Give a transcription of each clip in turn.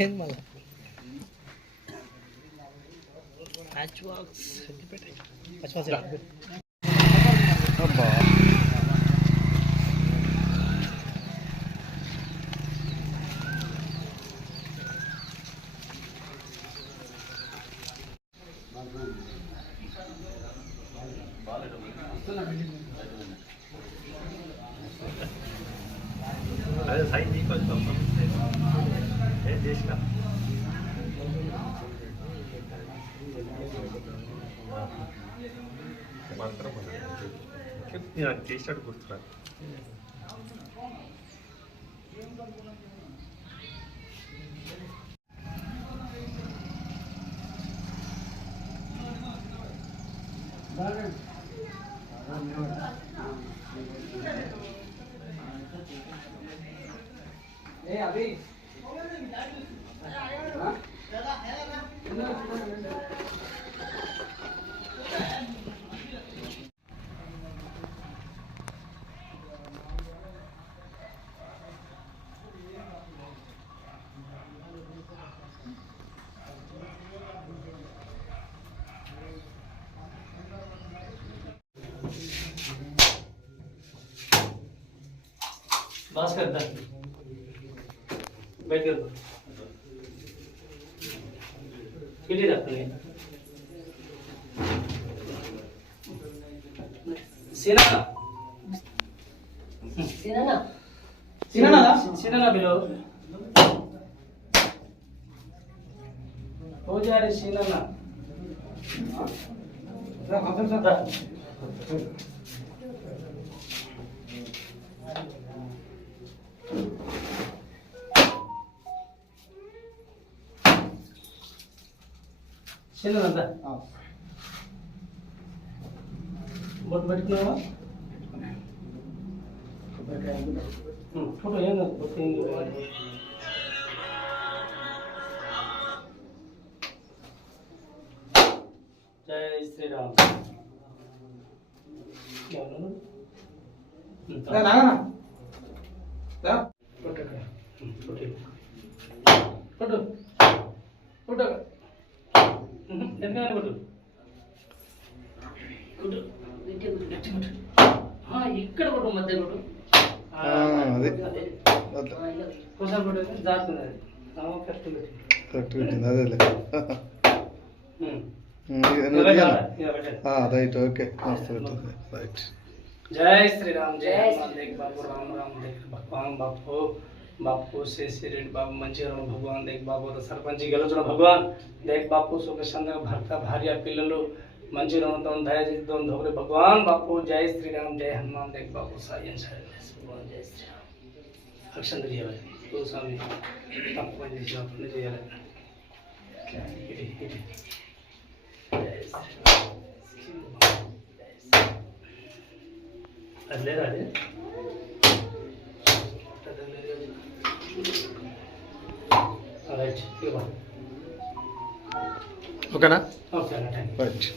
ఏంది మళ్ళీ patch box పెట్టాయి ప్యాచ్ బాక్స్ అబ్బా అదే సైన్ నీకు ఏం చేసిన. మంత్రం నేను అది చేసినట్టు గుర్తురాదు. భాస్కర్ దా బయటకు వెళ్ళు. ఇటు రా అక్కడికి. సినా సిననా సినా సినా బిలో పూజారి సినన్న రా. చిన్నదంతా బొట్టు పెట్టుకున్నావా ఉం, ఫోటో ఏం కాదు బొట్టు ఏం కాదు జై శ్రీరామ్ ఎవరు? ఉం, ఫోటో ఇక్కడ. ఉం, ఫోటో ఇక్కడ. ఫోటో ఫోటో ఉహు, ఎందుకని కొట్టు కొట్టు గట్టి కొట్టు గట్టి కొట్టు ఆ, ఇక్కడ కొట్టు మధ్య కొట్టు ఆ, ఆ, అదే. అదే. అట్లా ఆ, ఇలా ఒకసారి కొట్టు జారుతుంది అది ఆ, కరెక్ట్ ఉంది. కరెక్ట్ పెట్టింది అదేలే ఉం. ఉమ్, ఇది ఇలా నువ్వు పెట్టాలా? Right okay. జై శ్రీరామ్ జై భగవాన్ బాపు బాపు శ్రీ బాబు మంచి భగవాన్ దేక్ బాబు సర్పంచ్ గెలుచున్న భగవాన్ దేక్ బాపు సుఖశాంత భర్త భార్య పిల్లలు మంచి రుణతో దయచేద్దాం భగవాన్ బాపు జై శ్రీరామ్ జై హనుమాన్ దేక్ బాపు సాయం సాయం. అక్షంత చేయాలి ఓ స్వామి తప్పు పని చేసినప్పుడు చేయాలి ఇటు ఇటు జై శ్రీరామ్ జై శ్రీరామ్ అది లేదా అది రైట్ ఇవ్వ ఓకేనా ఓకే అన్న థ్యాంక్ రైట్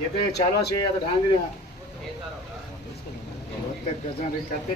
ये तो चालवा से या तो ढांग दिया बहुत गजन रे करते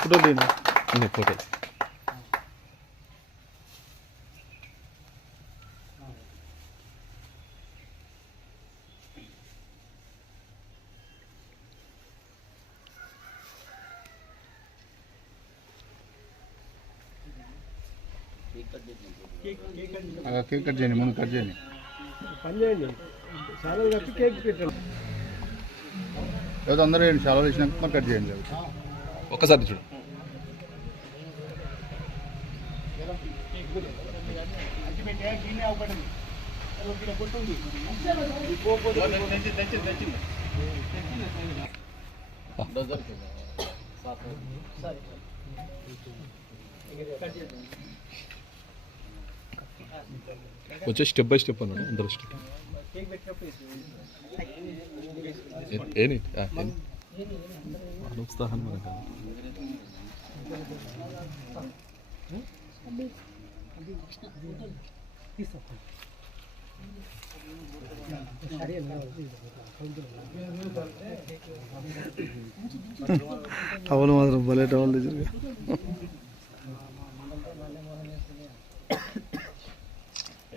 ఫోటో తీను ఫోటో కేక్ కట్ చేయండి ముందు కట్ చేయండి. పని చేయండి. చాలా కేక్ పెట్టండి. లేదా అందరూ వేయండి చాలా వేసినాక మరి కట్ చేయండి. ఒక్కసారి చూడు. కొంచెం స్టెప్ బై స్టెప్ అన్నాడు అందరూ స్టెప్ ఏని ఉత్సాహం మనకు టవల్ మాత్రం భలే టవల్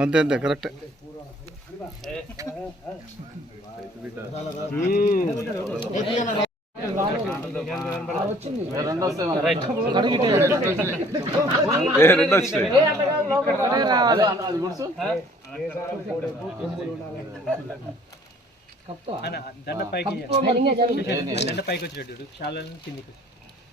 అంతే అంతే కరెక్ట్ రెండు వచ్చినాయి. రెండు అన్నీ ఉన్నాయి. ఒకటి రెండు ఉంచండి.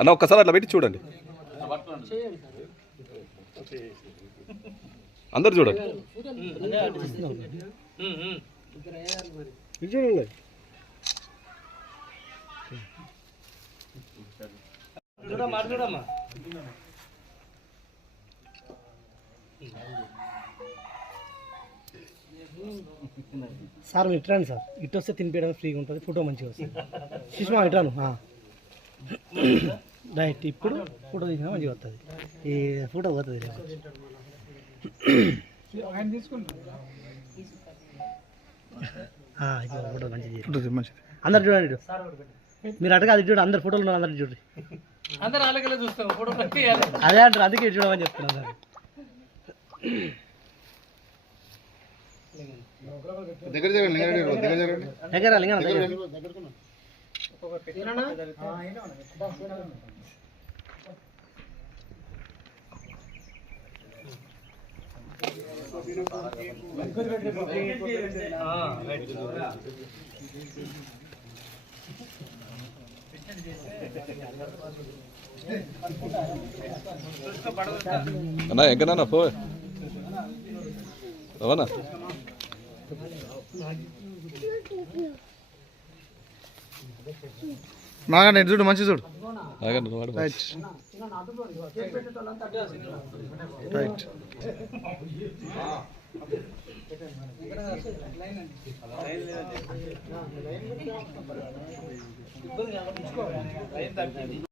అన్న ఒక్కసారి అట్లా పెట్టి చూడండి. అందరు చూడండి. చూడండి చూడమ్మా చూడమ్మా. సార్ మీరు ఇట్రాను సార్. ఇటు వస్తే తినిపించడం ఫ్రీగా ఉంటుంది. ఫోటో మంచిగా వస్తుంది. సుష్మా ఇట్రాను. రైట్ ఇప్పుడు ఫోటో తీసినా మంచిగా వస్తుంది. ఈ ఫోటో పోతుంది ఫోటో. ఉంటుంది మంచిది. అందరు చూడండి మీరు ఇటు చూడండి అందరు ఫోటోలు ఉన్నారు అందరు చూడండి అందరూ అలాగే చూస్తాం ఫోటో అదే అంటారు అందుకే ఇటు చూడమని చెప్తున్నాను సార్. దగ్గర జరగండి దగ్గర జరగండి దగ్గర జరగండి దగ్గర. అన్నా ఎంకన్నా పో అవనా నాగండి చూడు మంచి చూడు. రైట్ చైర్మన్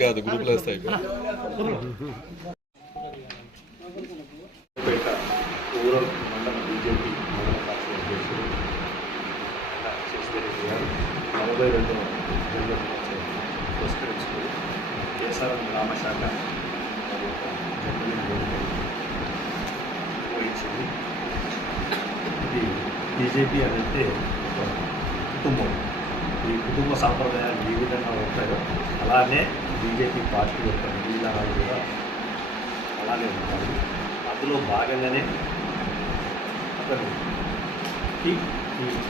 కాదు. గ్రూప్లో వేస్తాయి. రూరల్ మండల బీజేపీ మండల పార్టీ అధ్యక్షుడు. గారు. నలభై పురస్కరించుకుని కేసారం నిర్వహించింది. ఇది బీజేపీ అనేది ఒక కుటుంబం. ఈ కుటుంబ సాంప్రదాయాలు ఏ విధంగా ఉంటాయో అలానే బీజేపీ పార్టీ యొక్క విధానాలు కూడా అలానే ఉంటాయి. అందులో భాగంగానే అతను ఈ ఈ-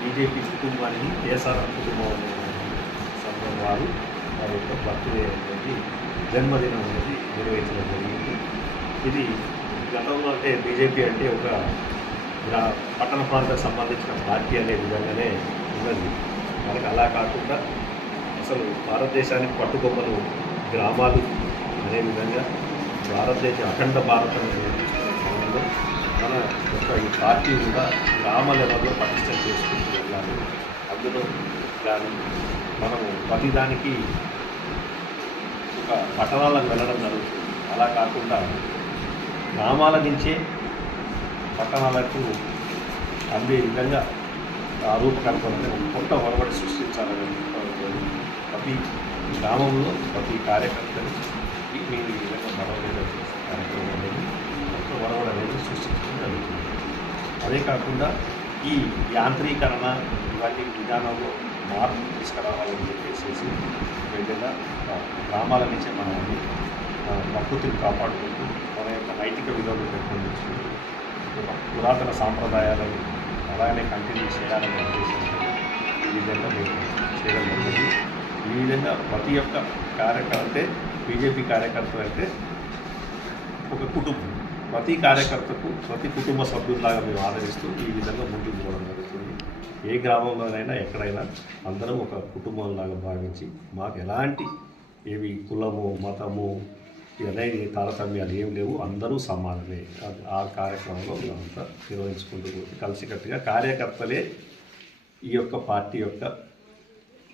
బీజేపీ కుటుంబాన్ని కేసారం కుటుంబం సంబంధం సంఘం వారు వారి యొక్క బర్త్డే అనేది జన్మదినం అనేది నిర్వహించడం జరిగింది. ఇది గతంలో అంటే బీజేపీ అంటే ఒక పట్టణ ప్రాంతానికి సంబంధించిన పార్టీ అనే విధంగానే ఉన్నది. మనకు అలా కాకుండా అసలు భారతదేశానికి పట్టుకొమ్మలు గ్రామాలు అనే విధంగా భారతదేశ అఖండ భారతం మన యొక్క ఈ పార్టీ కూడా గ్రామ లెవెల్లో పటిష్టం చేసుకుంటూ వెళ్ళాలి. అందులో కానీ మనము ప్రతిదానికి ఒక పట్టణాలకు వెళ్ళడం జరుగుతుంది. అలా కాకుండా గ్రామాల నుంచే పట్టణాలకు అందే విధంగా ఆ రూపకల్పనని కొత్త ఒరవడి సృష్టించాలని ప్రతి గ్రామంలో ప్రతి కార్యకర్తని మీరు ఈ విధంగా బలమైన కార్యక్రమం అనేది కొత్త ఒరవడి అనేది సృష్టించడం జరుగుతుంది. అదే కాకుండా ఈ యాంత్రీకరణ ఇవన్నీ విధానంలో మార్పు తీసుకురావాలని చెప్పేసి విధంగా గ్రామాల నుంచే మనం అన్ని, ప్రకృతిని కాపాడుకుంటూ మన యొక్క నైతిక విలువలు పెంపొందించుకుంటూ పురాతన సాంప్రదాయాలను అలానే కంటిన్యూ చేయాలని ఉద్దేశంతో ఈ విధంగా మేము చేయడం జరిగింది. ఈ విధంగా ప్రతి ఒక్క కార్యకర్త అంటే బీజేపీ కార్యకర్త అయితే ఒక కుటుంబం. ప్రతి కార్యకర్తకు ప్రతి కుటుంబ సభ్యుల్లాగా మేము ఆదరిస్తూ ఈ విధంగా ముందుకు పోవడం జరుగుతుంది. ఏ గ్రామంలోనైనా ఎక్కడైనా అందరం ఒక కుటుంబంలాగా భావించి మాకు ఎలాంటి ఏవి కులము మతము అనేది తారతమ్యాలు ఏం లేవు అందరూ సమానమే. ఆ కార్యక్రమంలో మేమంతా నిర్వహించుకుంటూ పోతే కలిసికట్టుగా కార్యకర్తలే ఈ యొక్క పార్టీ యొక్క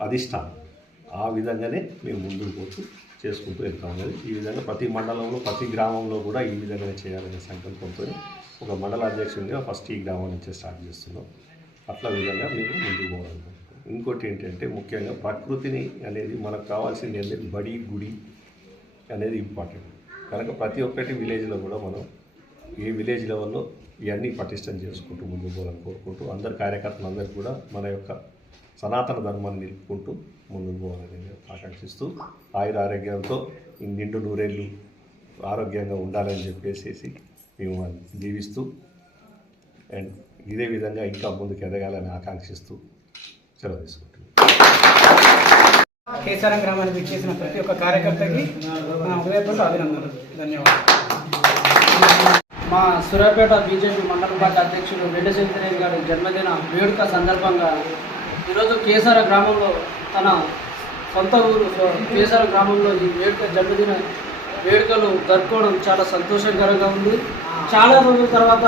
అధిష్టానం. ఆ విధంగానే మేము ముందుకు పోతూ చేసుకుంటూ వెళ్తాం. అనేది ఈ విధంగా ప్రతి మండలంలో ప్రతి గ్రామంలో కూడా ఈ విధంగానే చేయాలనే సంకల్పంతో ఒక మండల అధ్యక్షుడిగా ఫస్ట్ ఈ గ్రామం నుంచే స్టార్ట్ చేస్తున్నాం. అట్లా విధంగా మేము ముందుకు పోవాలనుకుంటున్నాం. ఇంకోటి ఏంటంటే ముఖ్యంగా ప్రకృతిని అనేది మనకు కావాల్సింది ఏంటంటే బడి గుడి అనేది ఇంపార్టెంట్ కనుక ప్రతి ఒక్కటి విలేజ్లో కూడా మనం ఏ విలేజ్ లెవెల్లో ఇవన్నీ పటిష్టం చేసుకుంటూ ముందుకు పోవాలని కోరుకుంటూ అందరి కార్యకర్తలు అందరికీ కూడా మన యొక్క సనాతన ధర్మాన్ని నిలుపుకుంటూ ముందుకు పోవాలని ఆకాంక్షిస్తూ ఆయుర ఆరోగ్యంతో నిండు నూరేళ్ళు ఆరోగ్యంగా ఉండాలని చెప్పేసి మేము జీవిస్తూ అండ్ ఇదే విధంగా ఇంకా ముందుకు ఎదగాలని ఆకాంక్షిస్తూ సెలవు తీసుకుంటాం కేసారం గ్రామానికి ఇచ్చేసిన ప్రతి ఒక్క కార్యకర్తకి నా హృదయపూర్వక అభినందనలు. ధన్యవాదాలు. మా సూర్యాపేట బీజేపీ మండల పార్టీ అధ్యక్షుడు వెంకటేశ్వరరెడ్డి గారి జన్మదిన వేడుక సందర్భంగా ఈరోజు కేసార గ్రామంలో తన సొంత ఊరు కేసార గ్రామంలో ఈ వేడుక జన్మదిన వేడుకలు జరుపుకోవడం చాలా సంతోషకరంగా ఉంది. చాలా రోజుల తర్వాత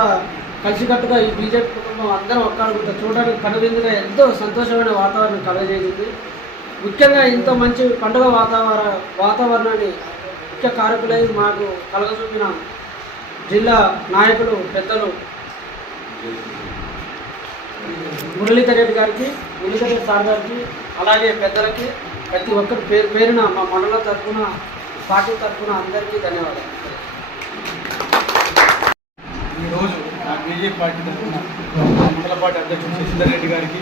కలిసికట్టుగా ఈ బీజేపీ కుటుంబం అందరం ఒక్కడుకుంటా చూడడానికి కనువిందుగా ఎంతో సంతోషమైన వాతావరణం కలగజేసింది. ముఖ్యంగా ఇంత మంచి పండుగ వాతావరణ వాతావరణాన్ని ముఖ్య కారకులై మాకు కలగచూపిన జిల్లా నాయకులు పెద్దలు మురళీధర్ రెడ్డి గారికి మురళీధర్ రెడ్డి సార్ గారికి అలాగే పెద్దలకి ప్రతి ఒక్కరి పేరు పేరున మా మండలం తరఫున పార్టీ తరఫున అందరికీ ధన్యవాదాలు. ఈరోజు నా బీజేపీ పార్టీ తరఫున మండల పార్టీ అధ్యక్షుడు శశిధర్ రెడ్డి గారికి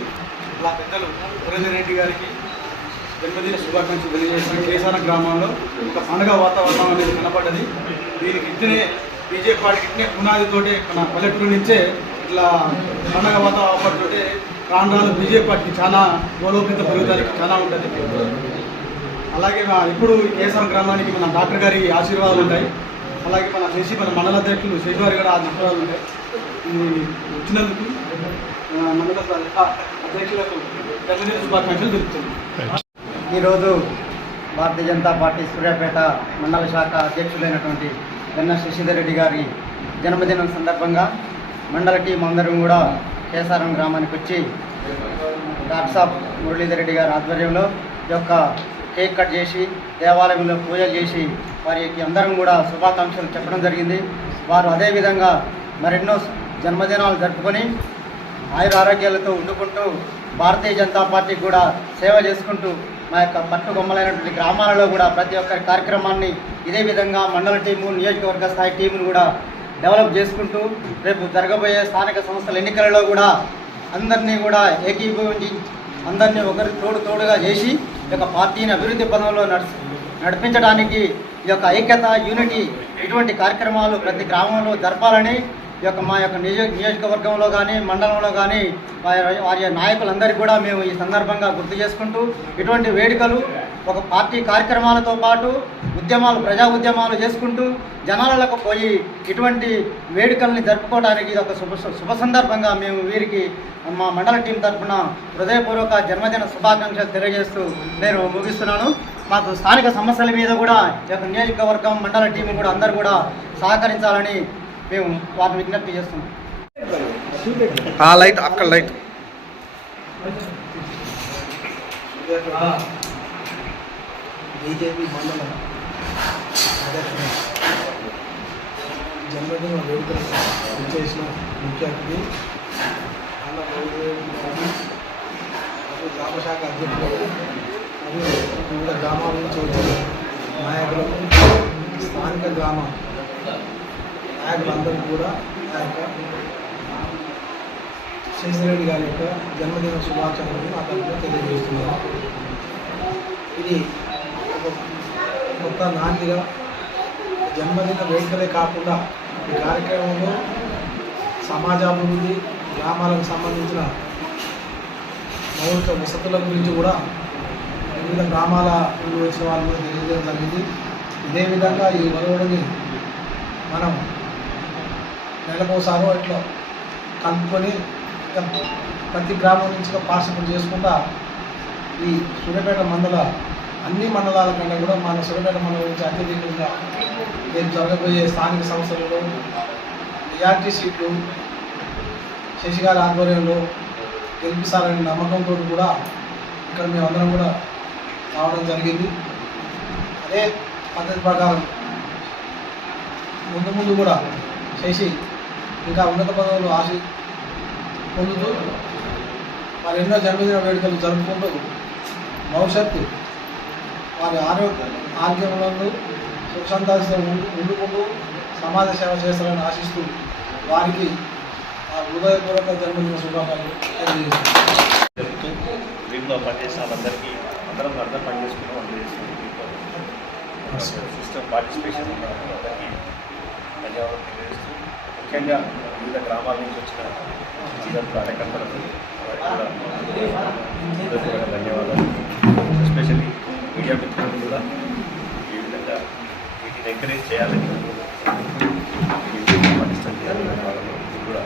మా పెద్దలు మురళీధర్ రెడ్డి గారికి జన్మదిన శుభాకాంక్షలు తెలియజేసిన కేసాన గ్రామంలో ఒక పండుగ వాతావరణం అనేది కనపడ్డది. దీనికి ఇట్లనే బీజేపీ పార్టీకి ఇట్లనే పునాదితోటి మన పల్లెటూరు నుంచే ఇట్లా పండగ వాతావరణంతో రాను రాను బీజేపీ పార్టీకి చాలా గౌరవపేత పెరుగుదలకి చాలా ఉంటుంది. అలాగే మా ఇప్పుడు కేసాన గ్రామానికి మన డాక్టర్ గారి ఆశీర్వాదాలు ఉంటాయి. అలాగే మన శశి మన మండల అధ్యక్షులు శశివారి గారి కూడా ఆశీర్వాదాలు ఉంటాయి. వచ్చినందుకు మండల అధ్యక్షులకు శుభాకాంక్షలు తెలుపుతున్నాను. ఈరోజు భారతీయ జనతా పార్టీ సూర్యాపేట మండల శాఖ అధ్యక్షులైనటువంటి వెన్న శశిధర్ రెడ్డి గారి జన్మదినం సందర్భంగా మండల టీం అందరం కూడా కేసారం గ్రామానికి వచ్చి డాక్టర్ మురళీధర్ రెడ్డి గారి ఆధ్వర్యంలో యొక్క కేక్ కట్ చేసి దేవాలయంలో పూజలు చేసి వారికి అందరం కూడా శుభాకాంక్షలు చెప్పడం జరిగింది. వారు అదేవిధంగా మరెన్నో జన్మదినాలు జరుపుకొని ఆయుర ఆరోగ్యాలతో ఉండుకుంటూ భారతీయ జనతా పార్టీకి కూడా సేవ చేసుకుంటూ మా యొక్క పట్టుకొమ్మలైనటువంటి గ్రామాలలో కూడా ప్రతి ఒక్క కార్యక్రమాన్ని ఇదే విధంగా మండల టీము నియోజకవర్గ స్థాయి టీమును కూడా డెవలప్ చేసుకుంటూ రేపు జరగబోయే స్థానిక సంస్థల ఎన్నికలలో కూడా అందరినీ కూడా ఏకీభవించి అందరినీ ఒకరి తోడు తోడుగా చేసి ఈ యొక్క పార్టీని అభివృద్ధి పదంలో నడిచి నడిపించడానికి ఈ యొక్క ఐక్యత యూనిటీ ఇటువంటి కార్యక్రమాలు ప్రతి గ్రామంలో జరపాలని యొక్క మా యొక్క నియోజ నియోజకవర్గంలో కానీ మండలంలో కానీ వారి వారి నాయకులందరికీ కూడా మేము ఈ సందర్భంగా గుర్తు చేసుకుంటూ ఇటువంటి వేడుకలు ఒక పార్టీ కార్యక్రమాలతో పాటు ఉద్యమాలు ప్రజా ఉద్యమాలు చేసుకుంటూ జనాలకు పోయి ఇటువంటి వేడుకల్ని జరుపుకోవడానికి ఇది ఒక శుభ శుభ సందర్భంగా మేము వీరికి మా మండల టీం తరఫున హృదయపూర్వక జన్మదిన శుభాకాంక్షలు తెలియజేస్తూ నేను ముగిస్తున్నాను. మాకు స్థానిక సమస్యల మీద కూడా ఈ యొక్క నియోజకవర్గం మండల టీం కూడా అందరూ కూడా సహకరించాలని మేము వారిని విజ్ఞప్తి చేస్తున్నాం. ఆ లైట్ అక్కడ లైట్. బీజేపీ మండల జన్మదిన వేడుకలు చేసిన ముఖ్య అతిథి అన్న మరియు గ్రామ శాఖ అధ్యక్షులు మరియు వివిధ గ్రామాల నుంచి వచ్చిన నాయకులకు స్థానిక గ్రామ నాయకులందరికీ కూడా ఆ యొక్క శేషరెడ్డి గారి యొక్క జన్మదిన శుభాకాంక్షలు నా తరఫున తెలియజేస్తున్నాను. ఇది కొత్త నాందిగా జన్మదిన వేడుకలే కాకుండా ఈ కార్యక్రమంలో సమాజాభివృద్ధి గ్రామాలకు సంబంధించిన మౌలిక వసతుల గురించి కూడా వివిధ గ్రామాల నుండి వచ్చిన వాళ్ళు కూడా తెలియజేయడం జరిగింది. ఇదే విధంగా ఈ వరవడిని మనం నెలకోసారో ఇట్లా కలుపుకొని ప్రతి గ్రామం నుంచి పార్సపు చేసుకుంటా ఈ సూర్యాపేట మండల అన్ని మండలాల కంటే కూడా మన సూర్యాపేట మండలం నుంచి అత్యధికంగా నేను జరగబోయే స్థానిక సంస్థలలో రియాలిటీ సీట్లు శశిగారి ఆధ్వర్యంలో గెలిపిస్తారనే నమ్మకంతో కూడా ఇక్కడ మేమందరం కూడా రావడం జరిగింది. అదే పద్ధతి ప్రకారం ముందు ముందు కూడా శశి ఇంకా ఉన్నత పదవులు ఆశ పొందుతూ మరి ఎన్నో జన్మదిన వేడుకలు జరుపుకుంటూ భవిష్యత్తు వారి ఆరోగ్య ఆరోగ్యంలో సుఖసంతాలతో ఉండుకుంటూ సమాజ సేవ చేస్తారని ఆశిస్తూ వారికి ఆ హృదయపూర్వక జన్మదిన శుభాకాంక్షలు జరుగుతూ వీటిలో పనిచేసిన వాళ్ళందరికీ అందరం అర్థం పనిచేసుకున్నాం సిస్టమ్ పార్టిసిపేషన్ అందరికీ ధన్యవాదాలు తెలియజేస్తూ ముఖ్యంగా వివిధ గ్రామాల నుంచి వచ్చిన జీవిత కార్యకర్తలకు వారికి కూడా ధన్యవాదాలు. ఎస్పెషల్లీ మీడియా మిత్రులకు కూడా ఈ విధంగా వీటిని ఎంకరేజ్ చేయాలని వీటిని పటిష్టం కూడా